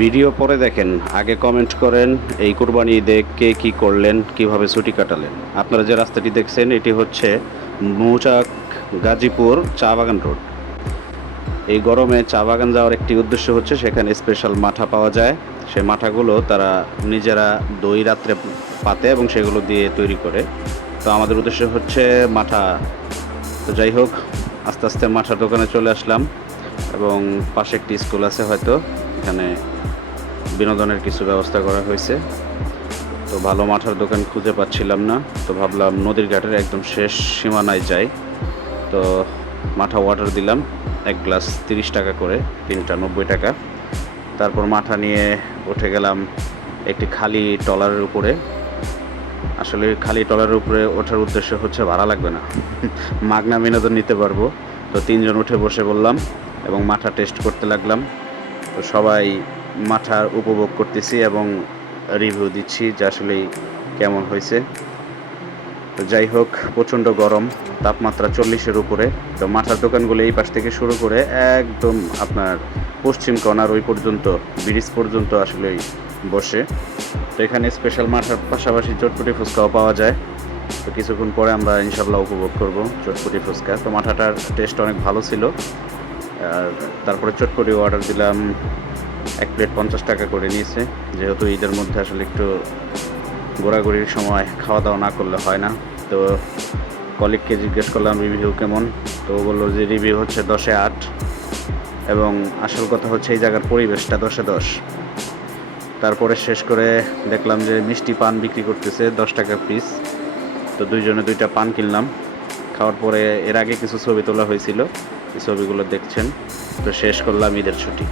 Video পরে দেখেন, আগে কমেন্ট করেন এই কুরবানি ঈদে কে কী করলেন, কিভাবে ছুটি কাটালেন। আপনারা যে রাস্তাটি দেখছেন এটি হচ্ছে মৌচাক গাজীপুর চা বাগান রোড। এই গরমে চা বাগান যাওয়ার একটি উদ্দেশ্য হচ্ছে সেখানে স্পেশাল মাঠা পাওয়া যায়। সেই মাঠাগুলো তারা নিজেরা দই রাত্রে পাতে এবং সেগুলো দিয়ে তৈরি করে। তো আমাদের উদ্দেশ্য হচ্ছে মাঠা। তো যাই হোক, আস্তে আস্তে মাঠার দোকানে চলে আসলাম এবং পাশে একটি স্কুল আছে, হয়তো এখানে বিনোদনের কিছু ব্যবস্থা করা হয়েছে। তো ভালো মাঠার দোকান খুঁজে পাচ্ছিলাম না, তো ভাবলাম নদীর ঘাটের একদম শেষ সীমানায় যাই। তো মাঠা ওয়াটার দিলাম, এক গ্লাস 30 টাকা করে, 3টা 90 টাকা। তারপর মাঠা নিয়ে উঠে গেলাম একটি খালি ট্রলারের উপরে। আসলে খালি ট্রলারের উপরে ওঠার উদ্দেশ্য হচ্ছে ভাড়া লাগবে না, মাগনা বিনোদন নিতে পারবো। তো 3জন উঠে বসে বললাম এবং মাঠা টেস্ট করতে লাগলাম। তো সবাই মাঠার উপভোগ করতেছি এবং রিভিউ দিচ্ছি যে আসলেই কেমন হয়েছে। তো যাই হোক, প্রচণ্ড গরম, তাপমাত্রা 40-এর উপরে। তো মাঠার দোকানগুলো এই পাশ থেকে শুরু করে একদম আপনার পশ্চিম কর্নার ওই পর্যন্ত, ব্রিজ পর্যন্ত আসলেই বসে। তো এখানে স্পেশাল মাঠার পাশাপাশি চটপটি ফুচকাও পাওয়া যায়। তো কিছুক্ষণ পরে আমরা ইনশাল্লাহ উপভোগ করব চটপটি ফুচকা। তো মাঠাটার টেস্ট অনেক ভালো ছিল। আর তারপরে চটপটি অর্ডার দিলাম, 1 প্লেট 50 টাকা করে নিয়েছে। যেহেতু ঈদের মধ্যে আসলে একটু ঘোরাঘুরির সময় খাওয়া দাওয়া না করলে হয় না। তো কলিগকে জিজ্ঞেস করলাম রিভিউ কেমন, তো বললো যে রিভিউ হচ্ছে 10-এ 8, এবং আসল কথা হচ্ছে এই জায়গার পরিবেশটা 10-এ 10। তারপরে শেষ করে দেখলাম যে মিষ্টি পান বিক্রি করতেছে 10 টাকা পিস। তো 2জনে 2টা পান কিনলাম। খাওয়ার পরে এর আগে কিছু ছবি তোলা হয়েছিল, এই ছবিগুলো দেখছেন। তো শেষ করলাম ঈদের ছুটি।